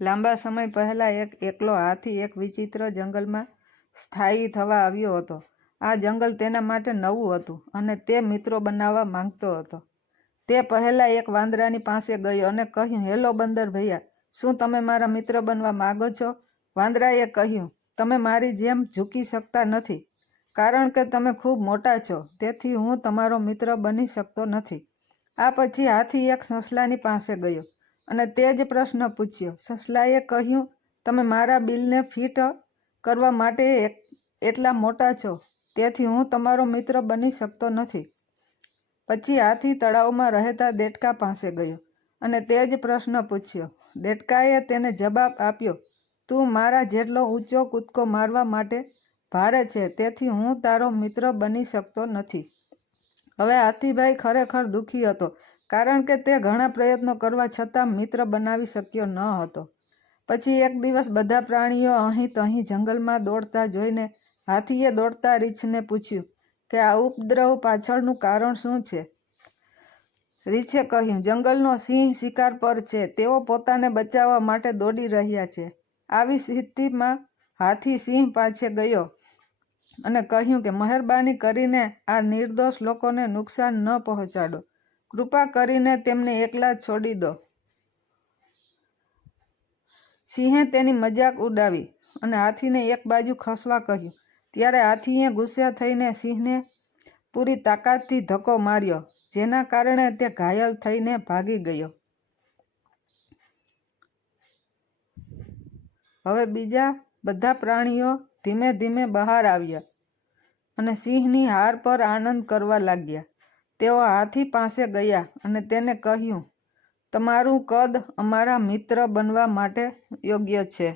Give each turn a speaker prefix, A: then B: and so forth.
A: લાંબા સમય પહેલાં એક એકલો હાથી એક વિચિત્ર જંગલમાં સ્થાયી થવા આવ્યો હતો. આ જંગલ તેના માટે નવું હતું અને તે મિત્રો બનાવવા માંગતો હતો. તે પહેલાં એક વાંદરાની પાસે ગયો અને કહ્યું, હેલો બંદર ભૈયા, શું તમે મારા મિત્ર બનવા માગો છો? વાંદરાએ કહ્યું, તમે મારી જેમ ઝૂકી શકતા નથી, કારણ કે તમે ખૂબ મોટા છો, તેથી હું તમારો મિત્ર બની શકતો નથી. આ પછી હાથી એક સસલાની પાસે ગયો અને તે જ પ્રશ્ન પૂછ્યો. સસલાએ કહ્યું, તમે મારા બિલને ફિટ કરવા માટે એટલા મોટા છો, તેથી હું તમારો મિત્ર બની શકતો નથી. પછી હાથી તળાવમાં રહેતા દેડકા પાસે ગયો અને તે જ પ્રશ્ન પૂછ્યો. દેડકાએ તેને જવાબ આપ્યો, તું મારા જેટલો ઊંચો કૂદકો મારવા માટે ભારે છે, તેથી હું તારો મિત્ર બની શકતો નથી. હવે હાથીભાઈ ખરેખર દુઃખી હતો કારણ કે તે ઘણા પ્રયત્નો કરવા છતાં મિત્ર બનાવી શક્યો ન હતો. પછી એક દિવસ બધા પ્રાણીઓ અહીં તહીં જંગલમાં દોડતા જોઈને હાથીએ દોડતા રીંછને પૂછ્યું કે આ ઉપદ્રવ પાછળનું કારણ શું છે? રીંછે કહ્યું, જંગલનો સિંહ શિકાર પર છે, તેઓ પોતાને બચાવવા માટે દોડી રહ્યા છે. આવી સ્થિતિમાં હાથી સિંહ પાછે ગયો અને કહ્યું કે મહેરબાની કરીને આ નિર્દોષ લોકોને નુકસાન ન પહોંચાડો. કૃપા કરીને તેમને એકલા છોડી દો. સિંહે તેની મજાક ઉડાવી અને હાથીને એક બાજુ ખસવા કહ્યું. ત્યારે હાથીએ ગુસ્સે થઈને સિંહને પૂરી તાકાતથી ધક્કો માર્યો, જેના કારણે તે ઘાયલ થઈને ભાગી ગયો. હવે બીજા બધા પ્રાણીઓ ધીમે ધીમે બહાર આવ્યા અને સિંહની હાર પર આનંદ કરવા લાગ્યા. તેઓ હાથી પાસે ગયા અને તેને કહ્યું, તમારું કદ અમારા મિત્ર બનવા માટે યોગ્ય છે.